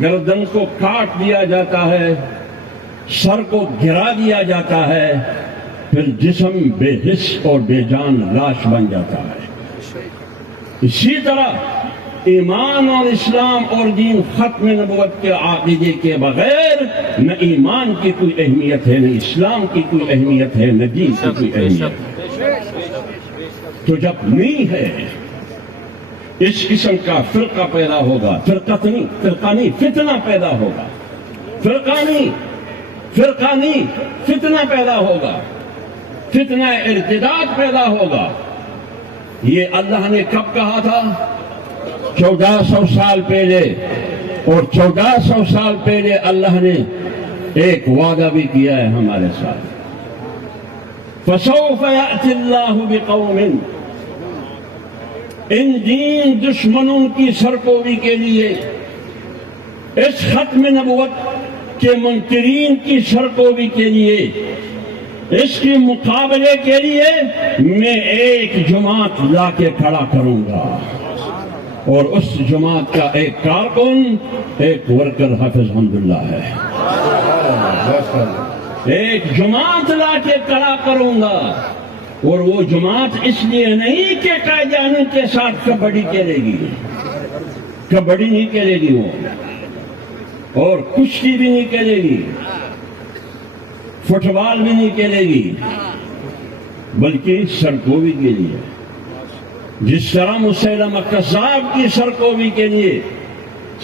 گردن کو کاٹ دیا جاتا ہے، سر کو گرا دیا جاتا ہے، پھر جسم بے حس اور بے جان لاش بن جاتا ہے۔ اسی طرح ایمان اور اسلام اور دین ختم نبوت کے عقیدے کے بغیر نہ ایمان کی کوئی اہمیت ہے، نہ اسلام کی کوئی اہمیت ہے، نہ دین کی کوئی اہمیت ہے۔ تو جب نہیں ہے اس قسم کا فرقہ پیدا ہوگا، فرقہ نہیں فتنہ پیدا ہوگا، فرقہ نہیں فتنہ پیدا ہوگا، فتنہ ارتداد پیدا ہوگا۔ یہ اللہ نے کب کہا تھا؟ 1400 سال پہلے، اور 1400 سال پہلے اللہ نے ایک وعدہ بھی کیا ہے ہمارے ساتھ، فَسَوْفَ يَأْتِ اللَّهُ بِقَوْمٍ، ان دین دشمنوں کی سرکوبی کے لیے، اس ختم نبوت کے منکرین کی سرکوبی کے لیے، اس کے مقابلے کے لیے میں ایک جماعت لا کے کھڑا کروں گا، اور اس جماعت کا ایک کارکن، ایک ورکر حافظ حمداللہ ہے۔ ایک جماعت لا کے کھڑا کروں گا، اور وہ جماعت اس لیے نہیں کہ قائدانوں کے ساتھ کبڈی کھیلے گی، کبڈی نہیں کھیلے گی وہ، اور کشتی بھی نہیں کھیلے گی، فٹ بال بھی نہیں کھیلے گی، بلکہ سرکوبی کے لیے، جس طرح مسیلمہ کذاب کی سرکوبی کے لیے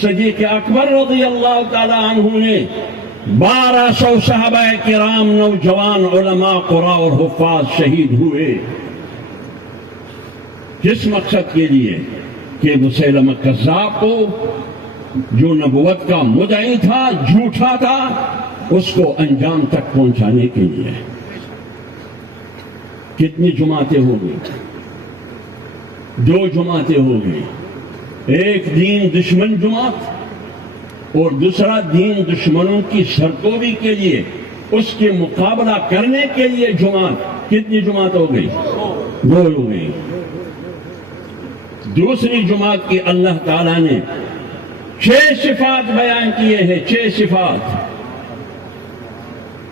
صدیق اکبر رضی اللہ تعالی عنہ نے 1200 صحابہ کرام، نوجوان علماء، قراء اور حفاظ شہید ہوئے۔ کس مقصد کے لیے؟ کہ مسیلمہ کذاب کو، جو نبوت کا مدعی تھا، جھوٹا تھا، اس کو انجام تک پہنچانے کے لیے۔ کتنی جماعتیں ہو گئی؟ 2 جماعتیں ہو گئی، ایک دین دشمن جماعت، اور دوسرا دین دشمنوں کی سرکوبی کے لیے، اس کے مقابلہ کرنے کے لیے جماعت۔ کتنی جماعت ہو گئی؟ 2 ہو گئی۔ دوسری جماعت کی اللہ تعالیٰ نے 6 صفات بیان کیے ہیں، 6 صفات۔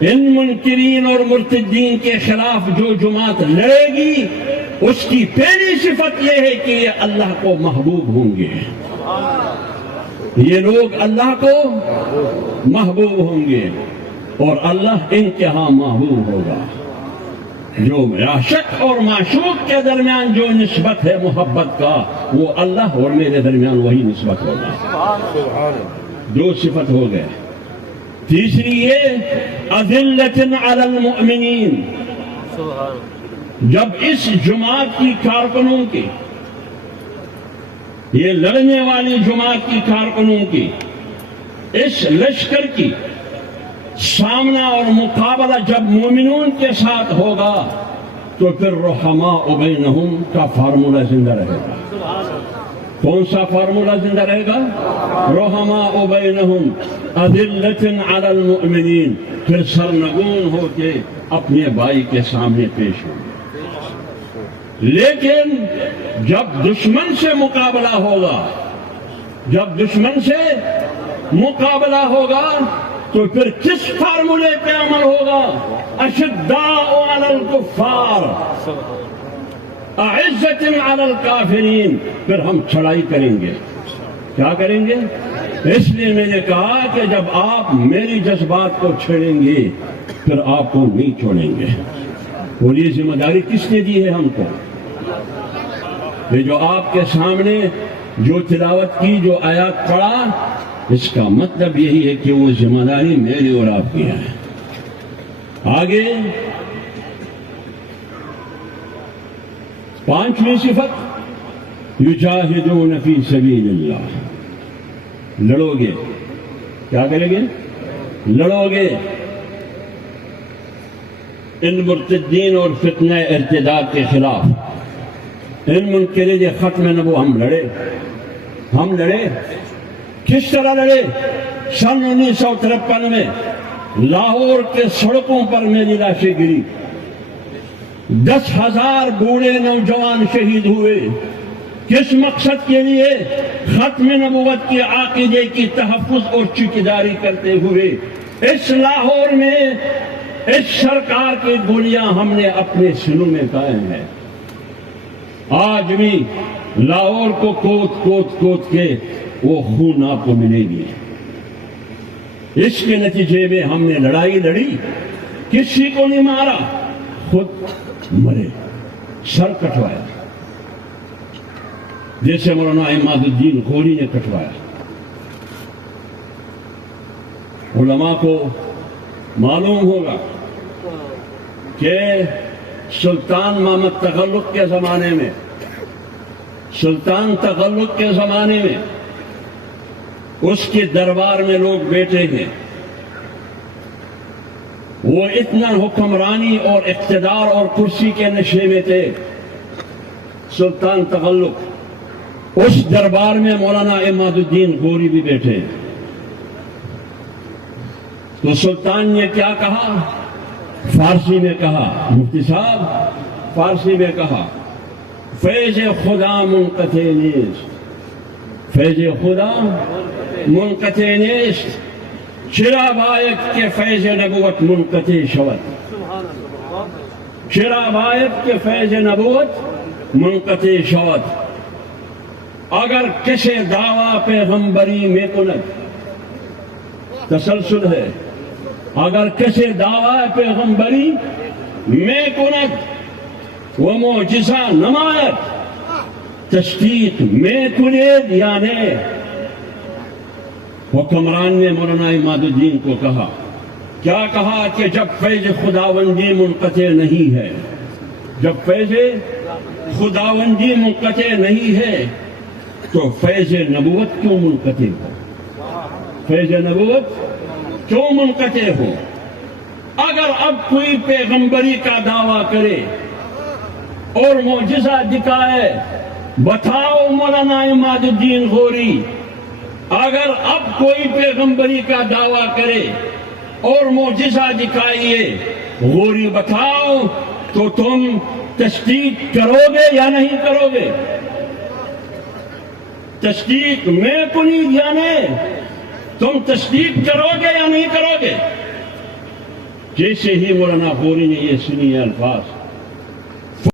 ان منکرین اور مرتدین کے خلاف جو جماعت لڑے گی، اس کی پہلی صفت یہ ہے کہ یہ اللہ کو محبوب ہوں گے، یہ لوگ اللہ کو محبوب ہوں گے، اور اللہ انتہا محبوب ہوگا۔ جو عاشق اور معشوق کے درمیان جو نسبت ہے محبت کا، وہ اللہ اور میرے درمیان وہی نسبت ہوگا۔ 2 صفت ہو گئے۔ تیسری یہ اذلۃ علی المؤمنین، جب اس جماعت کی کارکنوں کی، یہ لڑنے والی جماعت کی کارکنوں کی، اس لشکر کی سامنا اور مقابلہ جب مومنون کے ساتھ ہوگا، تو پھر رحماء بینہم کا فارمولہ زندہ رہے گا۔ کون سا فارمولہ زندہ رہے گا؟ رحماء بینہم اذلۃ علی المؤمنین، پھر سرنگون ہو کے اپنے بھائی کے سامنے پیش ہوں گے۔ لیکن جب دشمن سے مقابلہ ہوگا، جب دشمن سے مقابلہ ہوگا، تو پھر کس فارمولے پہ عمل ہوگا؟ اشداء علی الکفار اعزۃ علی الکافرین، پھر ہم چھڑائی کریں گے۔ کیا کریں گے؟ اس لیے میں نے کہا کہ جب آپ میری جذبات کو چھیڑیں گے، پھر آپ کو نہیں چھوڑیں گے۔ اور یہ ذمہ داری کس نے دی ہے ہم کو؟ یہ جو آپ کے سامنے جو تلاوت کی، جو آیات پڑھا، اس کا مطلب یہی ہے کہ وہ ذمہ داری میری اور آپ کی ہے۔ آگے 5ویں صفت، یجاہدون فی سبیل اللہ، لڑو گے۔ کیا کریں گے؟ لڑو گے۔ ان مرتدین اور فتنہ ارتداد کے خلاف، ان منکرین ختم نبوت ہم لڑے۔ کس طرح لڑے؟ سن 1953 میں لاہور کے سڑکوں پر میری لاشیں گری، 10,000 بوڑھے نوجوان شہید ہوئے، کس مقصد کے لیے ختم نبوت کے عقیدے کی تحفظ اور چوکیداری کرتے ہوئے اس لاہور میں اس سرکار کی گولیاں ہم نے اپنے سینوں میں قائم ہے. آج بھی لاہور کو کوت کے وہ خون آپ کو ملے گی. اس کے نتیجے میں ہم نے لڑائی لڑی، کسی کو نہیں مارا، خود مرے، سر کٹوایا جیسے مولانا عماد الدین غوری نے کٹوایا. علماء کو معلوم ہوگا کہ سلطان محمد تغلق کے زمانے میں، سلطان تغلق کے زمانے میں اس کے دربار میں لوگ بیٹھے ہیں. وہ اتنا حکمرانی اور اقتدار اور کرسی کے نشے میں تھے. سلطان تغلق، اس دربار میں مولانا عماد الدین غوری بھی بیٹھے. تو سلطان نے کیا کہا؟ فارسی میں کہا، مفتی صاحب فارسی میں کہا، فیض خدا منقطع نیست، فیض خدا منقطع نیست، چرا باید کہ فیض نبوت منقطع شود، چرا باید کہ فیض نبوت منقطع شود. اگر کسی دعویٰ پیغمبری میں کند، تسلسل ہے، اگر کسی دعویٰ پیغمبری میں کند وہ معجزہ نماید، تصدیق میں کنید یعنی. حکمران نے مولانا عماد الدین کو کہا، کیا کہا کہ جب فیض خداوندی منقطع نہیں ہے، جب فیض خداوندی منقطع نہیں ہے تو فیض نبوت کیوں منقطع ہو؟ فیض نبوت کیوں منقطع ہو؟ اگر اب کوئی پیغمبری کا دعویٰ کرے اور معجزہ دکھائے، بتاؤ مولانا عماد الدین غوری، اگر اب کوئی پیغمبری کا دعویٰ کرے اور معجزہ دکھائیے، غوری بتاؤ تو تم تصدیق کرو گے یا نہیں کرو گے؟ تصدیق میں کنید یعنی تم تصدیق کرو گے یا نہیں کرو گے؟ جیسے ہی مولانا غوری نے یہ سنی الفاظ،